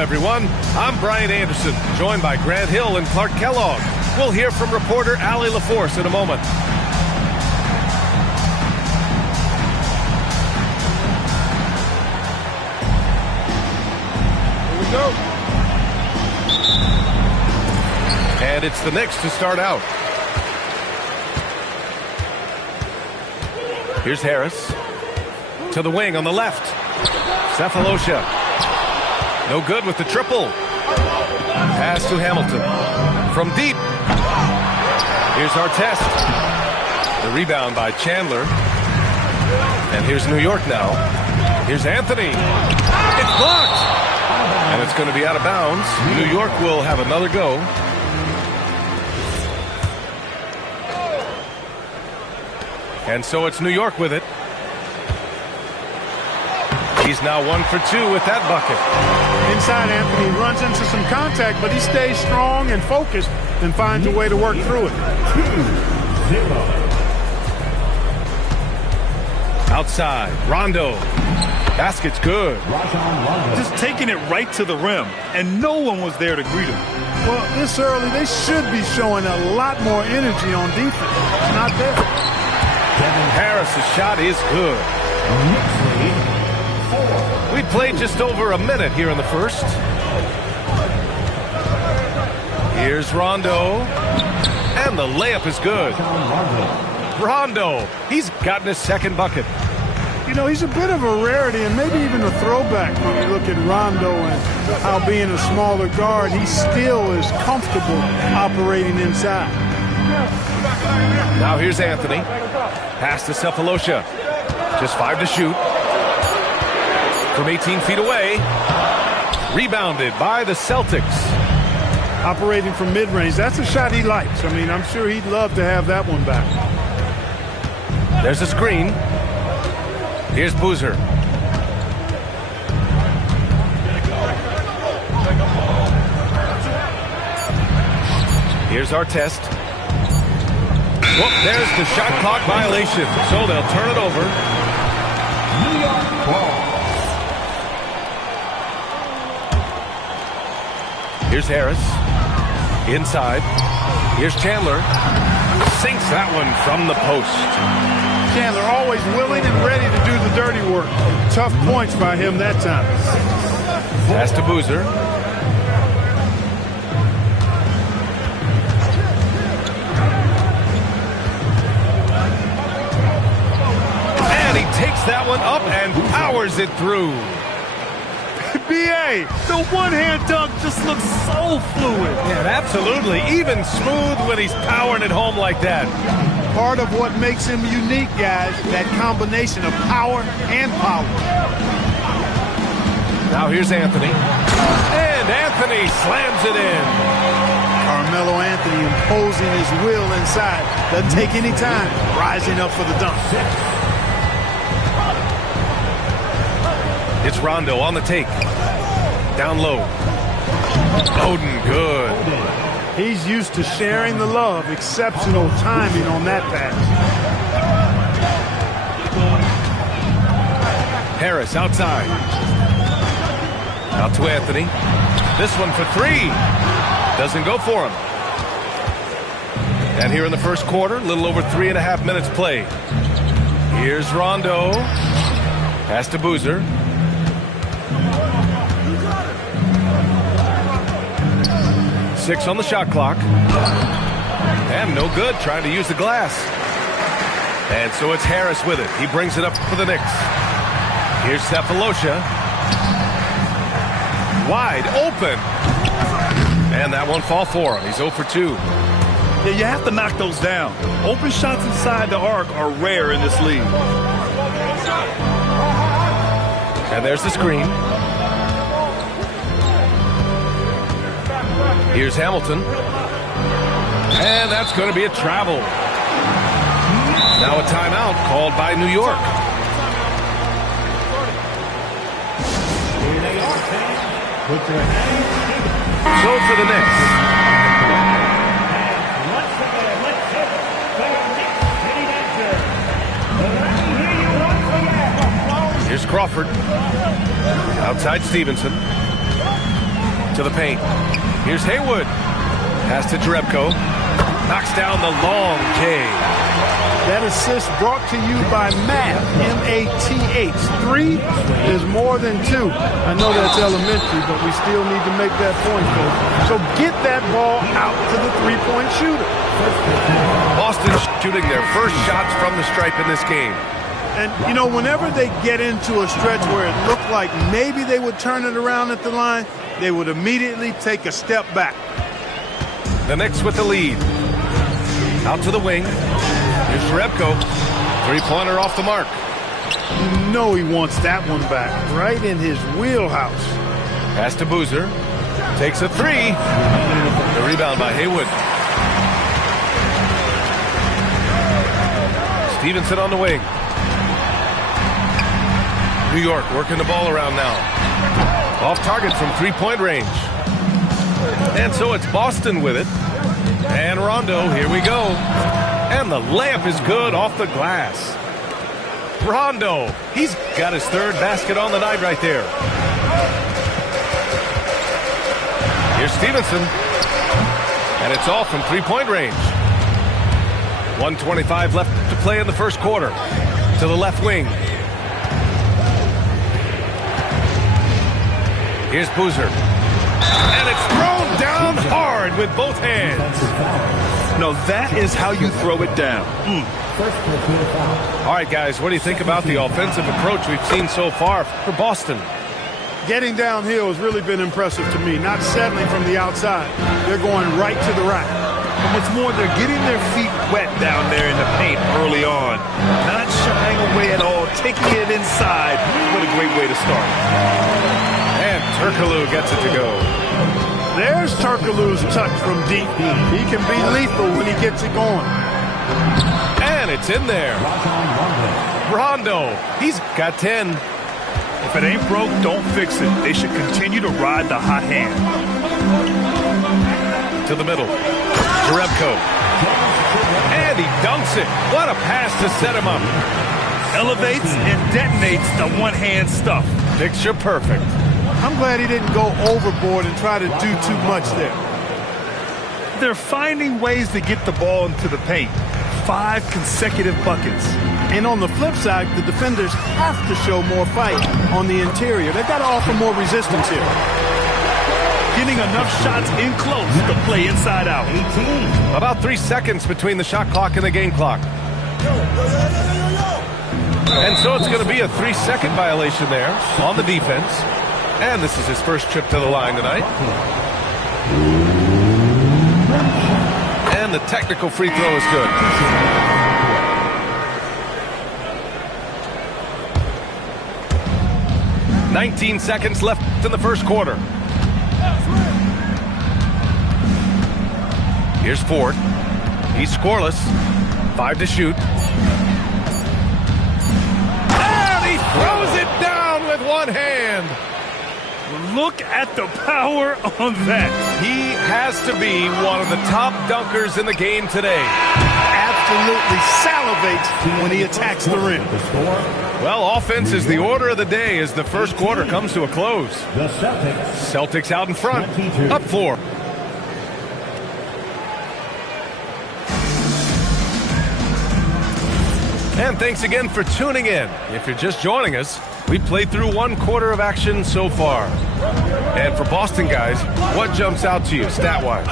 everyone. I'm Brian Anderson, joined by Grant Hill and Clark Kellogg. We'll hear from reporter Allie LaForce in a moment. Here we go. And it's the Knicks to start out. Here's Harris. To the wing on the left. Cephalosha. No good with the triple. Pass to Hamilton. From deep. Here's Artest. The rebound by Chandler. And here's New York now. Here's Anthony. It's blocked. And it's going to be out of bounds. New York will have another go. And so it's New York with it. He's now 1 for 2 with that bucket. Inside, Anthony runs into some contact, but he stays strong and focused and finds a way to work through it. Outside, Rondo. Basket's good. Just taking it right to the rim, and no one was there to greet him. Well, this early, they should be showing a lot more energy on defense. It's not there. Harris's shot is good. We played just over a minute here in the first. Here's Rondo. And the layup is good. Rondo. He's gotten his second bucket. You know, he's a bit of a rarity and maybe even a throwback when you look at Rondo and how being a smaller guard, he still is comfortable operating inside. Now here's Anthony. Pass to Cephalosha. Just 5 to shoot. From 18 feet away. Rebounded by the Celtics. Operating from mid-range. That's a shot he likes. I mean, I'm sure he'd love to have that one back. There's a screen. Here's Boozer. Here's Artest. Whoop, there's the shot clock violation. So they'll turn it over. New York ball. Here's Harris. Inside. Here's Chandler. Sinks that one from the post. Chandler always willing and ready to do the dirty work. Tough points by him that time. Pass to Boozer. And he takes that one up and powers it through. B.A., the one-hand dunk just looks so fluid. Yeah, absolutely. Even smooth when he's powering it home like that. Part of what makes him unique, guys, that combination of power and power. Now here's Anthony. And Anthony slams it in. Carmelo Anthony imposing his will inside. Doesn't take any time. Rising up for the dunk. It's Rondo on the take. Down low. Oden, good. He's used to sharing the love. Exceptional timing on that pass. Harris outside. Out to Anthony. This one for 3. Doesn't go for him. And here in the first quarter, a little over 3.5 minutes played. Here's Rondo. Pass to Boozer. Six on the shot clock. And no good, trying to use the glass. And so it's Harris with it. He brings it up for the Knicks. Here's Cephalosha. Wide open. And that won't fall for him. He's 0 for 2. Yeah, you have to knock those down. Open shots inside the arc are rare in this league. And there's the screen. Here's Hamilton. And that's going to be a travel. Now a timeout called by New York. So for the Knicks. Here's Crawford. Outside Stevenson. to the paint. Here's Haywood. Pass to Jerebko. Knocks down the long J. That assist brought to you by Math, M-A-T-H. 3 is more than 2. I know that's elementary, but we still need to make that point, Coach. So get that ball out to the three-point shooter. Boston shooting their first shots from the stripe in this game. And, you know, whenever they get into a stretch where it looked like maybe they would turn it around at the line, they would immediately take a step back. The Knicks with the lead. Out to the wing. Here's Jerebko. Three-pointer off the mark. You know he wants that one back, right in his wheelhouse. Pass to Boozer. Takes a three. The rebound by Haywood. Stevenson on the wing. New York working the ball around now. Off target from three-point range. And so it's Boston with it. And Rondo, here we go. And the layup is good off the glass. Rondo, he's got his third basket on the night right there. Here's Stevenson. And it's off from three-point range. 1:25 left to play in the first quarter. To the left wing. Here's Boozer. And it's thrown down hard with both hands. No, that is how you throw it down. All right, guys, what do you think about the offensive approach we've seen so far for Boston? Getting downhill has really been impressive to me. Not settling from the outside. They're going right to the rack. And what's more, they're getting their feet wet down there in the paint early on. Not shying away at all, taking it inside. What a great way to start. And Turkoglu gets it to go. There's Turkoglu's touch from deep. He can be lethal when he gets it going. And it's in there. Rondo, he's got 10. If it ain't broke, don't fix it. They should continue to ride the hot hand. To the middle. Jerebko. And he dunks it. What a pass to set him up. Elevates and detonates the one-hand stuff. Picture perfect. I'm glad he didn't go overboard and try to do too much there. They're finding ways to get the ball into the paint. 5 consecutive buckets. And on the flip side, the defenders have to show more fight on the interior. They've got to offer more resistance here. Getting enough shots in close to play inside out. About 3 seconds between the shot clock and the game clock. And so it's going to be a 3-second violation there on the defense. And this is his first trip to the line tonight. And the technical free throw is good. "19 seconds left in the first quarter. Here's Ford. He's scoreless. 5 to shoot. And he throws it down with one hand. Look at the power on that. He has to be one of the top dunkers in the game today. Absolutely salivates when he attacks the rim. Well, offense is the order of the day as the first quarter comes to a close. Celtics out in front, up 4. And thanks again for tuning in. If you're just joining us, we played through 1 quarter of action so far. And for Boston guys, what jumps out to you stat-wise?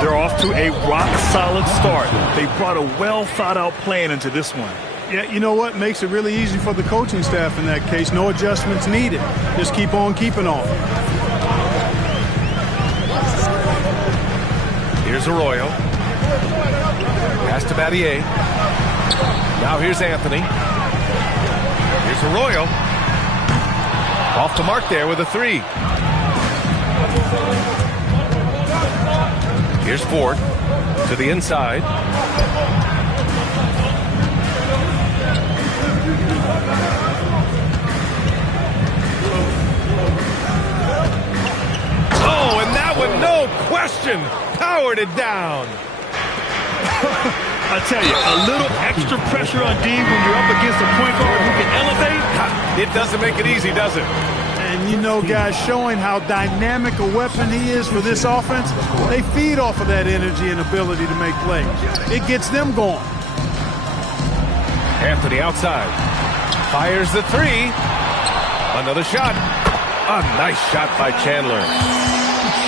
They're off to a rock-solid start. They brought a well-thought-out plan into this one. Yeah, you know what? Makes it really easy for the coaching staff in that case. No adjustments needed. Just keep on keeping on. Here's Arroyo. Pass to Battier. Now here's Anthony. Here's Arroyo. Off the mark there with a 3. Here's Ford to the inside. Oh, and that one, no question, powered it down. I tell you, a little extra pressure on D when you're up against a point guard who can elevate. It doesn't make it easy, does it? And you know, guys, showing how dynamic a weapon he is for this offense, they feed off of that energy and ability to make plays. It gets them going. Anthony outside. Fires the three. Another shot. A nice shot by Chandler.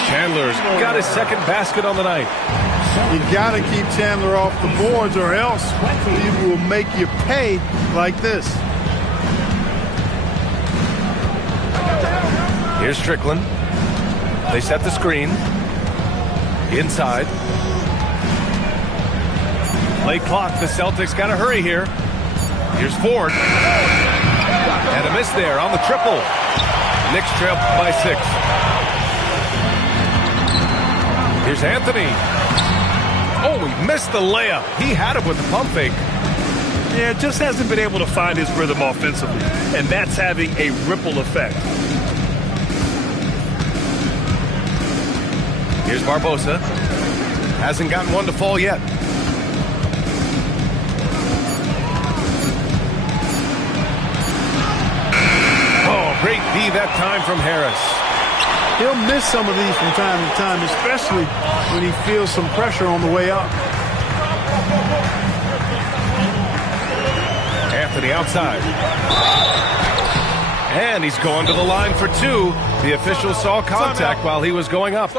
Chandler's got his second basket on the night. You got to keep Chandler off the boards or else he will make you pay like this. Here's Strickland. They set the screen. Inside. Play clock. The Celtics got to hurry here. Here's Ford. And a miss there on the triple. Knicks trail by 6. Here's Anthony. Oh, he missed the layup. He had it with the pump fake. Yeah, just hasn't been able to find his rhythm offensively, and that's having a ripple effect. Here's Barbosa. Hasn't gotten one to fall yet. Oh, great D that time from Harris. He'll miss some of these from time to time, especially when he feels some pressure on the way up. Anthony outside. And he's going to the line for 2. The official saw contact while he was going up.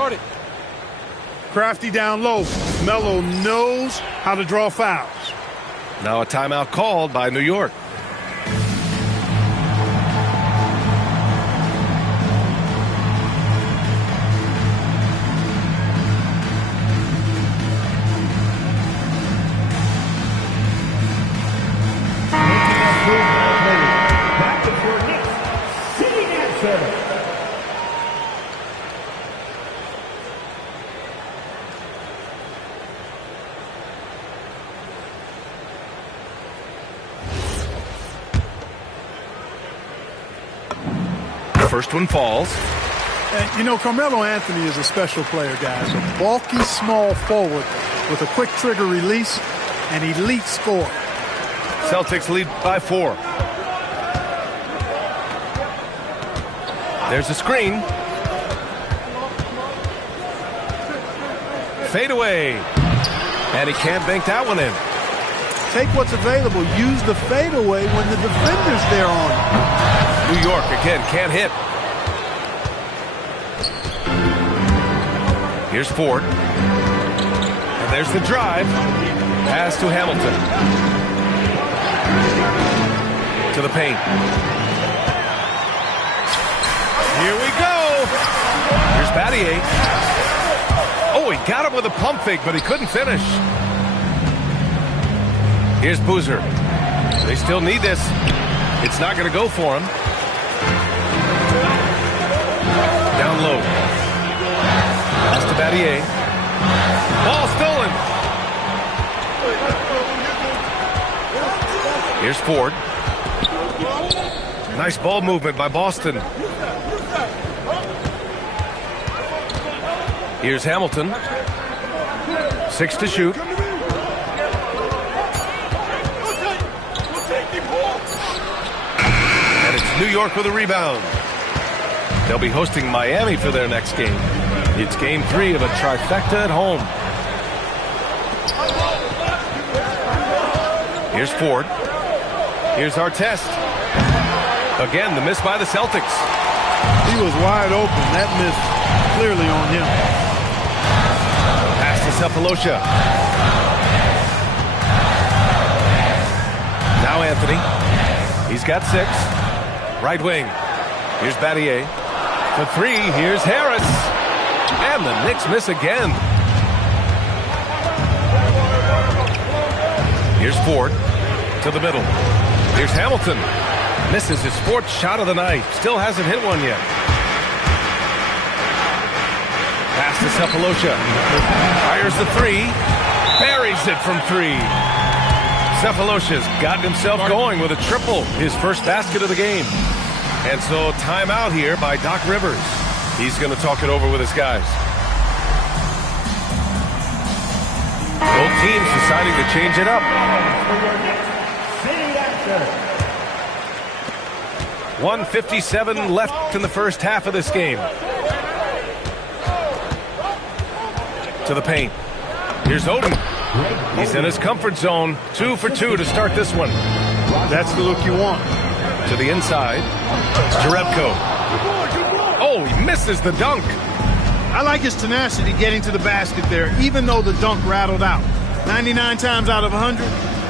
Crafty down low. Melo knows how to draw fouls. Now a timeout called by New York. First one falls. And, you know, Carmelo Anthony is a special player, guys. A bulky, small forward with a quick trigger release and elite score. Celtics lead by 4. There's a screen. Fade away. And he can't bank that one in. Take what's available. Use the fadeaway when the defender's there on it. New York again can't hit. Here's Ford. And there's the drive. Pass to Hamilton. To the paint. Here we go. Here's Battier. Oh, he got him with a pump fake, but he couldn't finish. Here's Boozer. They still need this. It's not going to go for him. Down low. Pass to Battier. Ball stolen. Here's Ford. Nice ball movement by Boston. Here's Hamilton. 6 to shoot. And it's New York with a rebound. They'll be hosting Miami for their next game. It's game 3 of a trifecta at home. Here's Ford. Here's Artest. Again, the miss by the Celtics. He was wide open. That miss clearly on him. Pass to Cephalosha. Now Anthony. He's got 6. Right wing. Here's Battier. For 3, here's Harris. And the Knicks miss again. Here's Ford. To the middle. Here's Hamilton. Misses his 4th shot of the night. Still hasn't hit one yet. Pass to Cephalosha. Fires the 3. Buries it from 3. Cephalosha's gotten himself going with a triple. His first basket of the game. And so timeout here by Doc Rivers. He's going to talk it over with his guys. Both teams deciding to change it up. 1:57 left in the first half of this game. To the paint. Here's Oden. He's in his comfort zone. 2 for 2 to start this one. That's the look you want. To the inside. It's Jerebko. Oh, he misses the dunk. I like his tenacity getting to the basket there, even though the dunk rattled out. 99 times out of 100,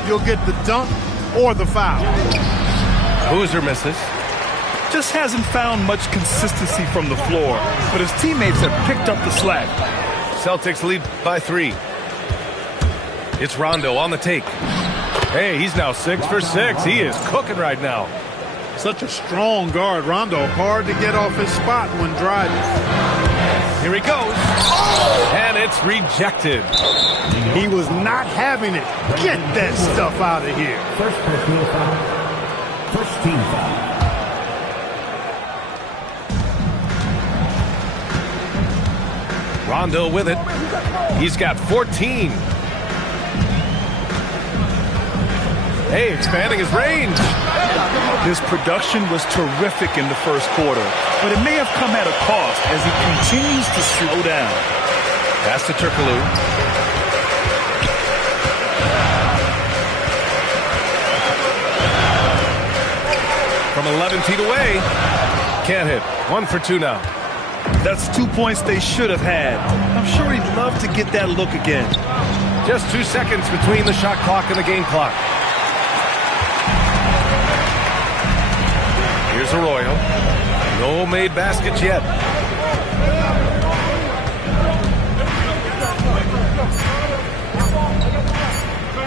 you'll get the dunk or the foul. Boozer misses. Just hasn't found much consistency from the floor, but his teammates have picked up the slack. Celtics lead by 3. It's Rondo on the take. Hey, he's now 6 for 6. He is cooking right now. Such a strong guard, Rondo. Hard to get off his spot when driving. Here he goes. And it's rejected. He was not having it. Get that stuff out of here. First personal foul. First team foul. Rondo with it. He's got 14. Hey, expanding his range. His production was terrific in the first quarter, but it may have come at a cost as he continues to slow down. Pass to Turkoglu. From 11 feet away. Can't hit. 1 for 2 now. That's 2 points they should have had. I'm sure he'd love to get that look again. Just 2 seconds between the shot clock and the game clock. Here's Arroyo. No made baskets yet.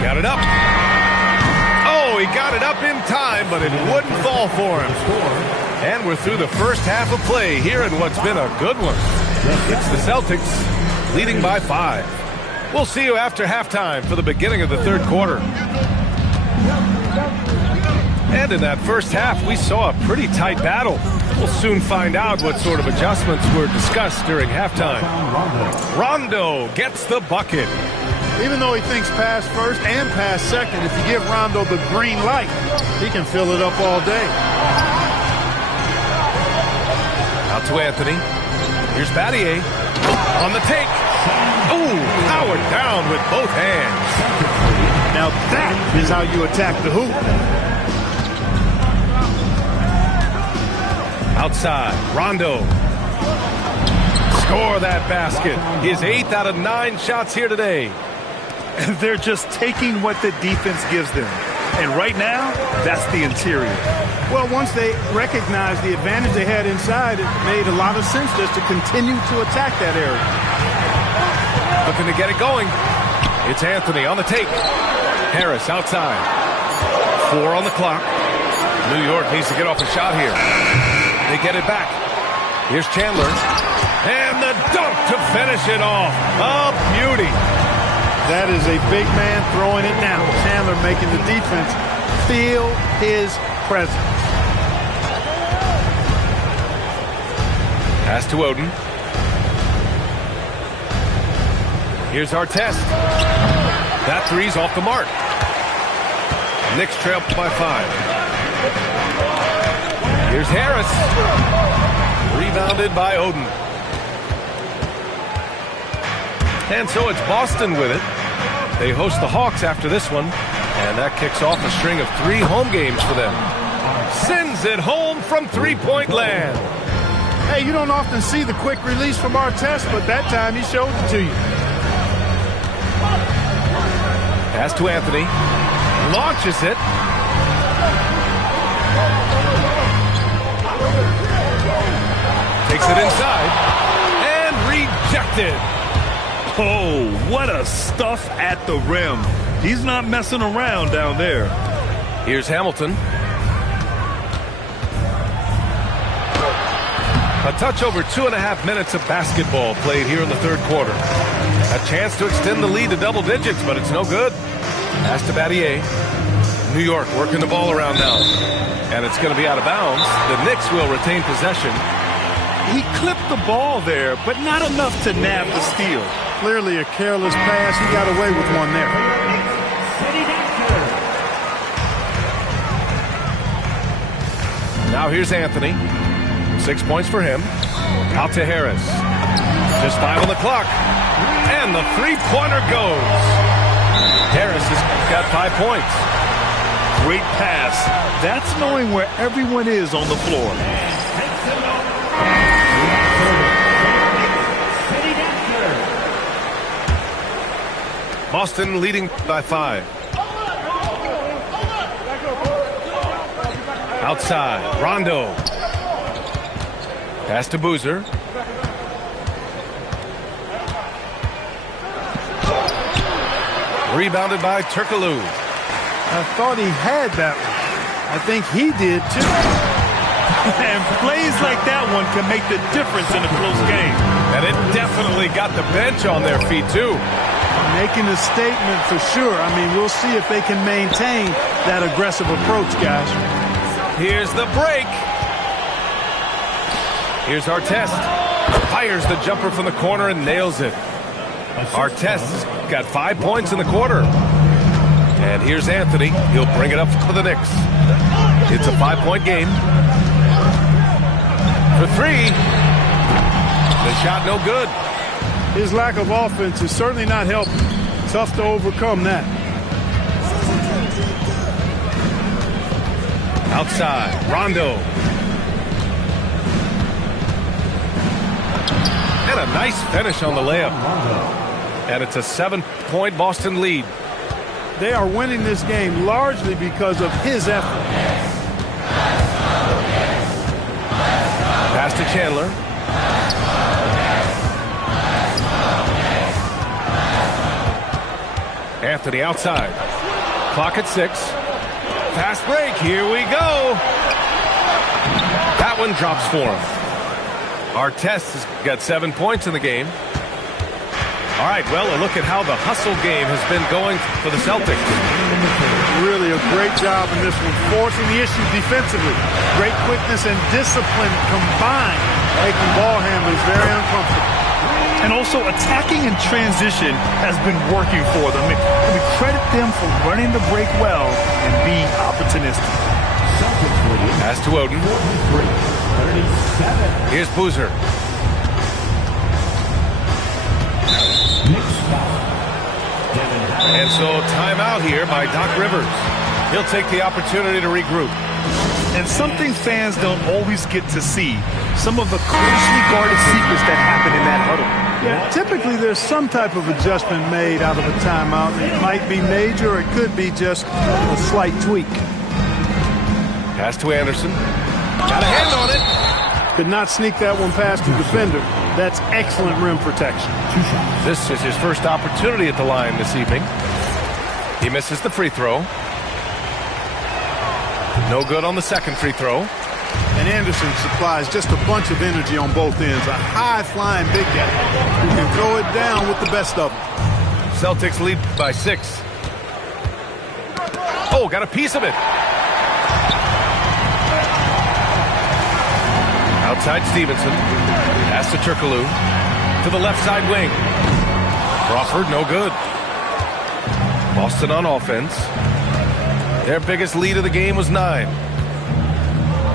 Got it up. Oh, he got it up in time, but it wouldn't fall for him. And we're through the first half of play here in what's been a good one. It's the Celtics leading by 5. We'll see you after halftime for the beginning of the third quarter. And in that first half, we saw a pretty tight battle. We'll soon find out what sort of adjustments were discussed during halftime. Rondo gets the bucket. Even though he thinks pass first and pass second, if you give Rondo the green light, he can fill it up all day. Out to Anthony. Here's Battier on the take. Ooh, powered down with both hands. Now that is how you attack the hoop. Outside, Rondo. Score that basket. His 8th out of 9 shots here today. They're just taking what the defense gives them. And right now, that's the interior. Well, once they recognized the advantage they had inside, it made a lot of sense just to continue to attack that area. Looking to get it going. It's Anthony on the take. Harris outside. 4 on the clock. New York needs to get off a shot here. They get it back. Here's Chandler. And the dunk to finish it off. A beauty. That is a big man throwing it down. Chandler making the defense feel his presence. Pass to Oden. Here's Artest. That three's off the mark. Knicks trail by 5. Here's Harris. Rebounded by Oden. And so it's Boston with it. They host the Hawks after this one. And that kicks off a string of 3 home games for them. Sends it home from three-point land. Hey, you don't often see the quick release from Artest, but that time he showed it to you. Pass to Anthony. Launches it. Takes it inside. And rejected. Oh, what a stuff at the rim. He's not messing around down there. Here's Hamilton. A touch over 2.5 minutes of basketball played here in the third quarter. A chance to extend the lead to double digits, but it's no good. Pass to Battier. New York working the ball around now. And it's going to be out of bounds. The Knicks will retain possession. He clipped the ball there, but not enough to nab the steal. Clearly a careless pass. He got away with one there. Now here's Anthony. 6 points for him. Out to Harris. Just 5 on the clock. And the three-pointer goes. Harris has got 5 points. Great pass. That's knowing where everyone is on the floor. Boston leading by 5. Outside, Rondo. Pass to Boozer. Rebounded by Turkoglu. I thought he had that one. I think he did, too. And plays like that one can make the difference in a close game. And it definitely got the bench on their feet, too. Making a statement for sure. I mean, we'll see if they can maintain that aggressive approach, guys. Here's the break. Here's Artest. Fires the jumper from the corner and nails it. Artest's got 5 points in the quarter. And here's Anthony. He'll bring it up for the Knicks. It's a 5-point game. For 3. The shot no good. His lack of offense is certainly not helping. Tough to overcome that. Outside, Rondo. And a nice finish on the layup. And it's a 7-point Boston lead. They are winning this game largely because of his effort. Pass to Chandler. Anthony outside. Clock at 6. Fast break. Here we go. That one drops for him. Artest has got 7 points in the game. All right, well, a look at how the hustle game has been going for the Celtics. Really a great job in this one, forcing the issue defensively. Great quickness and discipline combined, making ball handlers very uncomfortable. And also attacking in transition has been working for them. I mean, credit them for running the break well and being opportunistic. Pass to Oden. Here's Boozer. And so timeout here by Doc Rivers. He'll take the opportunity to regroup. And something fans don't always get to see, some of the closely guarded secrets that happen in that huddle. Yeah, typically there's some type of adjustment made out of a timeout. It might be major, or it could be just a slight tweak. Pass to Anderson. Got a hand on it. Could not sneak that one past the defender. That's excellent rim protection. This is his first opportunity at the line this evening. He misses the free throw. No good on the second free throw. And Anderson supplies just a bunch of energy on both ends. A high-flying big guy who can throw it down with the best of them. Celtics lead by 6. Oh, got a piece of it. Outside Stevenson. Pass to Turkoglu. To the left side wing. Crawford, no good. Boston on offense. Their biggest lead of the game was 9.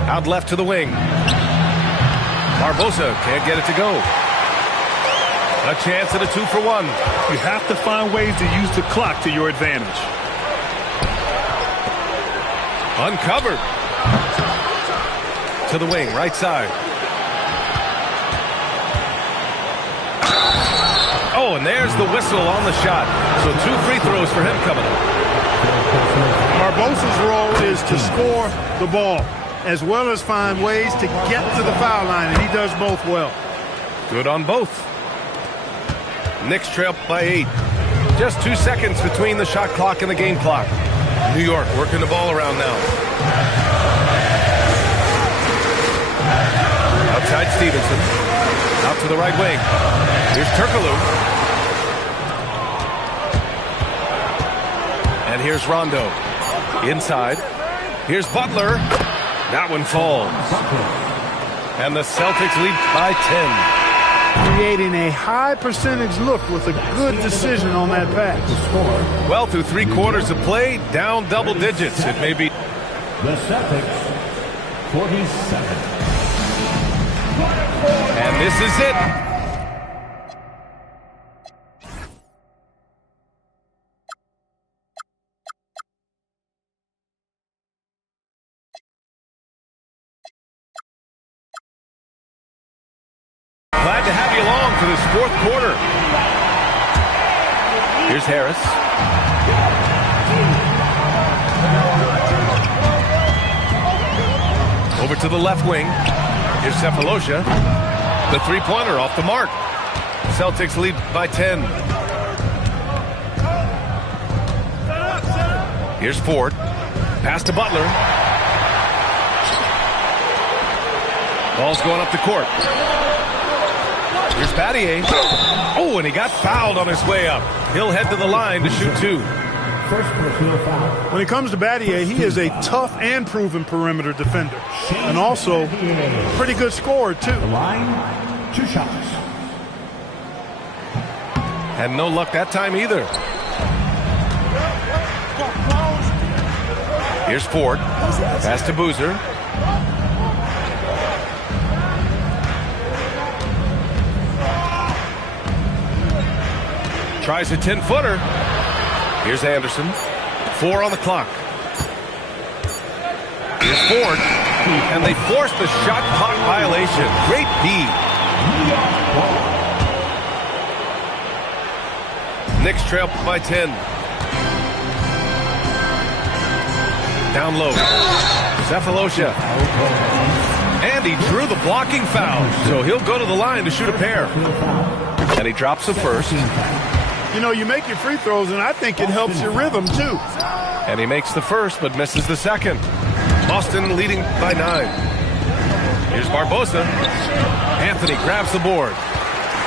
Out left to the wing. Barbosa can't get it to go. A chance at a 2-for-1. You have to find ways to use the clock to your advantage. Uncovered. To the wing, right side. Oh, and there's the whistle on the shot. So 2 free throws for him coming up. Barbosa's role is to score the ball, as well as find ways to get to the foul line, and he does both well. Good on both. Knicks trail by 8. Just 2 seconds between the shot clock and the game clock. New York working the ball around now. Outside Stevenson. Out to the right wing. Here's Turkoglu. And here's Rondo. Inside. Here's Butler. That one falls. And the Celtics lead by 10. Creating a high percentage look with a good decision on that pass. Well, through 3 quarters of play, down double digits. It may be. The Celtics 47. And this is it. Glad to have you along for this fourth quarter. Here's Harris. Over to the left wing. Here's Sefolosha. The three-pointer off the mark. Celtics lead by 10. Here's Ford. Pass to Butler. Ball's going up the court. Here's Battier. Oh, and he got fouled on his way up. He'll head to the line to shoot two. First personal foul. When it comes to Battier, he is a tough and proven perimeter defender. And also, pretty good scorer, too. The line, 2 shots. And no luck that time either. Here's Ford. Pass to Boozer. Tries a 10-footer. Here's Anderson. 4 on the clock. Here's Ford. And they force the shot clock violation. Great D. Knicks trail by 10. Down low. Sefolosha. And he drew the blocking foul. So he'll go to the line to shoot a pair. And he drops the first. You know, you make your free throws, and I think it helps your rhythm, too. And he makes the first, but misses the second. Boston leading by 9. Here's Barbosa. Anthony grabs the board.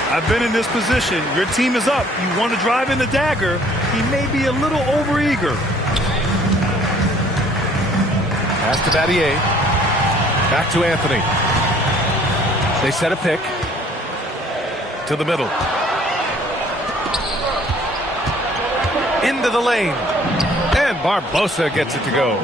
I've been in this position. Your team is up. You want to drive in the dagger. He may be a little overeager. Pass to Battier. Back to Anthony. They set a pick. To the middle. Into the lane. And Barbosa gets it to go.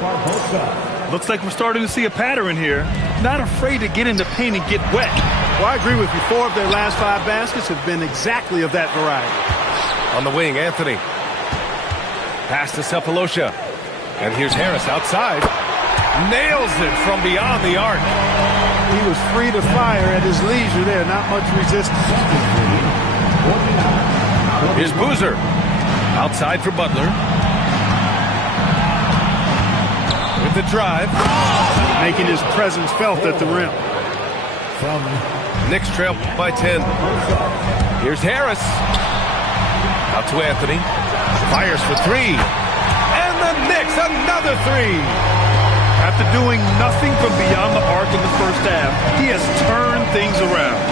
Looks like we're starting to see a pattern here. Not afraid to get in the paint and get wet. Well, I agree with you. 4 of their last 5 baskets have been exactly of that variety. On the wing, Anthony. Pass to Sefolosha. And here's Harris outside. Nails it from beyond the arc. He was free to fire at his leisure there. Not much resistance. Here's Boozer. Outside for Butler. With the drive. Making his presence felt at the rim. From Knicks trail by 10. Here's Harris. Out to Anthony. Fires for 3. And the Knicks another 3. After doing nothing from beyond the arc in the first half, he has turned things around.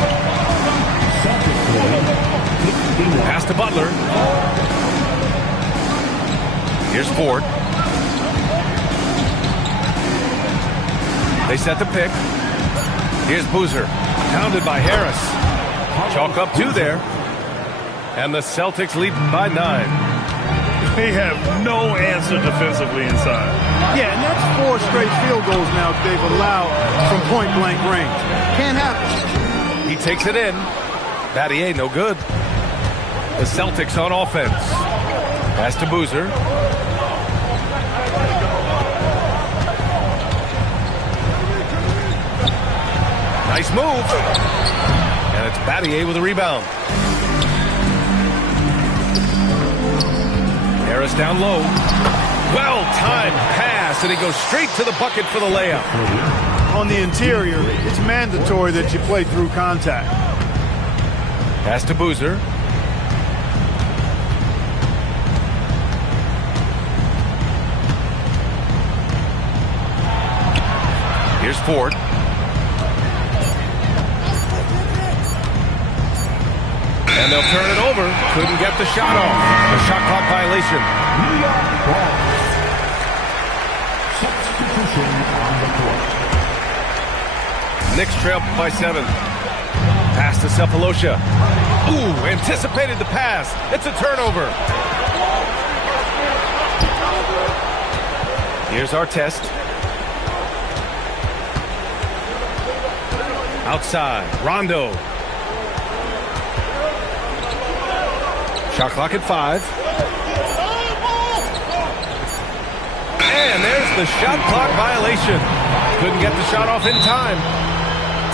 Pass to Butler. Here's Ford. They set the pick. Here's Boozer. Pounded by Harris. Chalk up 2 there. And the Celtics lead by 9. They have no answer defensively inside. Yeah, and that's 4 straight field goals now they've allowed from point-blank range. Can't happen. He takes it in. Battier, no good. The Celtics on offense. Pass to Boozer. Nice move. And it's Battier with a rebound. Harris down low. Well-timed pass, and he goes straight to the bucket for the layup. On the interior, it's mandatory that you play through contact. Pass to Boozer. Here's Ford. And they'll turn it over. Couldn't get the shot off. The shot clock violation. New York Bulls. Substitution on the court. Knicks trail by 7. Pass to Sefolosha. Ooh, anticipated the pass. It's a turnover. Here's Artest. Outside, Rondo. Shot clock at 5. And there's the shot clock violation. Couldn't get the shot off in time.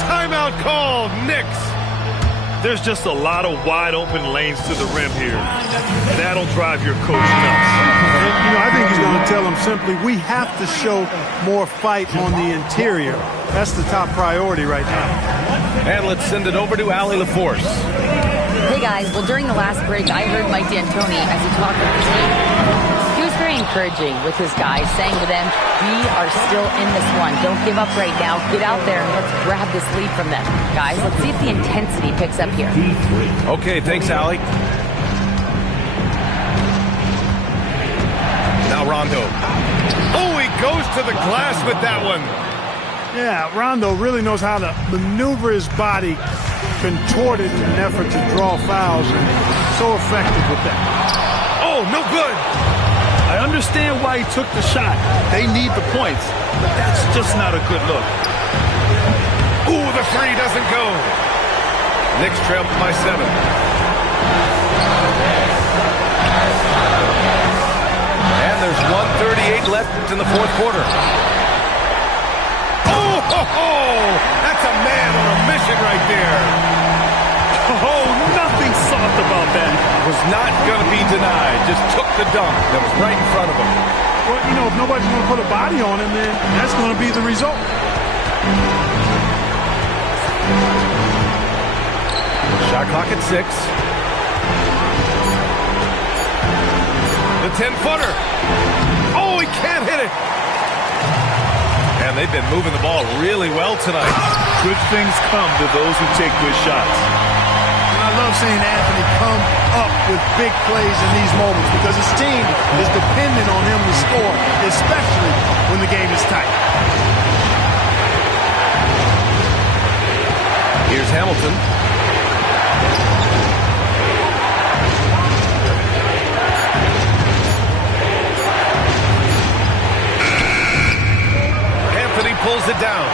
Timeout called, Knicks. There's just a lot of wide open lanes to the rim here. That'll drive your coach nuts. And, I think he's going to tell them simply, we have to show more fight on the interior. That's the top priority right now. And let's send it over to Allie LaForce. Hey guys, well during the last break, I heard Mike D'Antoni as he talked with the team. He was very encouraging with his guys, saying to them, we are still in this one. Don't give up right now. Get out there and let's grab this lead from them. Guys, let's see if the intensity picks up here. Okay, thanks, Allie. Now Rondo. Oh, he goes to the glass with that one. Yeah, Rondo really knows how to maneuver his body, contort it in an effort to draw fouls, and so effective with that. Oh, no good. I understand why he took the shot. They need the points, but that's just not a good look. Ooh, the three doesn't go. Knicks trail by 7. And there's 1:38 left in the fourth quarter. That's a man on a mission right there. Oh, nothing soft about that. Was not going to be denied. Just took the dunk that was right in front of him. Well, if nobody's going to put a body on him, then that's going to be the result. Shot clock at 6. The 10-footer. Oh, he can't hit it. And they've been moving the ball really well tonight. Good things come to those who take good shots. And I love seeing Anthony come up with big plays in these moments because his team is dependent on him to score, especially when the game is tight. Here's Hamilton. Pulls it down.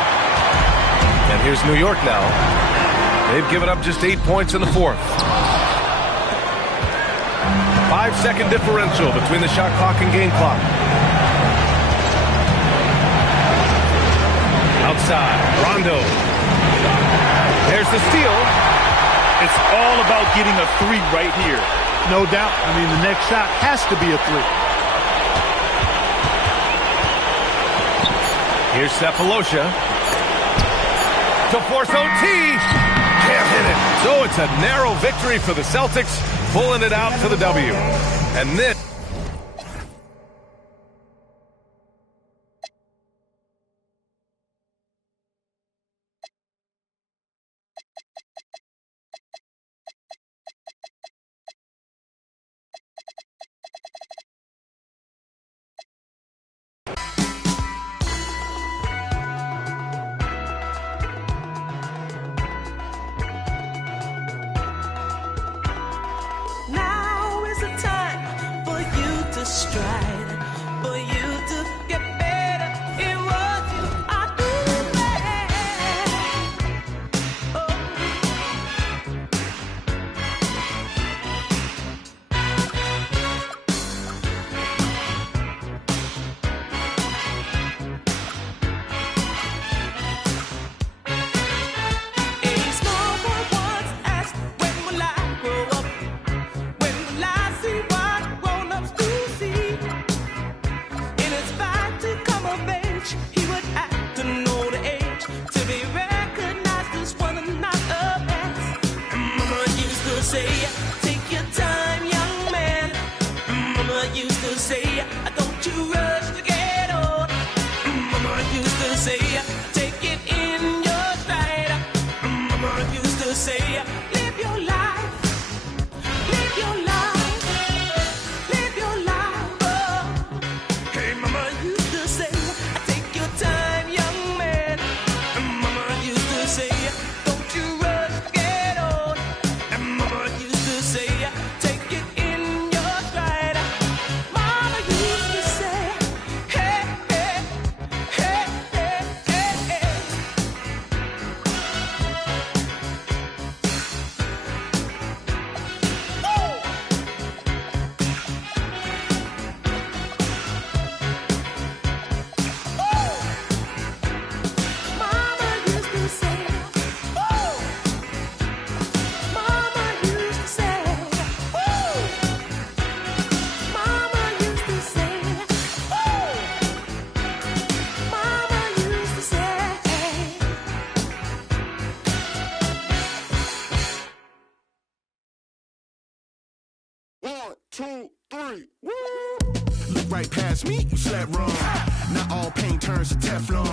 And here's New York now. They've given up just 8 points in the fourth. 5-second differential between the shot clock and game clock. Outside, Rondo. There's the steal. It's all about getting a 3 right here. No doubt. I mean, the next shot has to be a 3. Here's Cephalosha to force OT. Can't hit it. So it's a narrow victory for the Celtics, pulling it out to the W. And this. 1, 2, 3. Woo! Look right past me, you slept wrong. Not all pain turns to Teflon.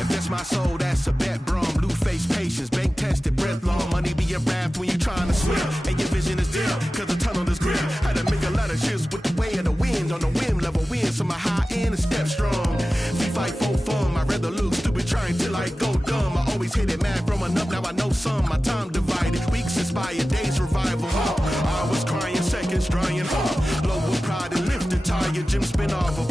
If that's my soul, that's a bet, brum. Blue face patience, bank tested, breath long. Money be a raft when you're trying to swim. And your vision is dim, cause the tunnel is grim. Had to make a lot of shifts with the way of the wind. On the whim, level win, so my high end is step strong. We fight for fun, I'd rather look stupid trying till I go dumb. I always hated math growing up, now I know some. My time divided, weeks inspired, days revival. I was crying, seconds drying. Global pride and lifted tire, gym spin off.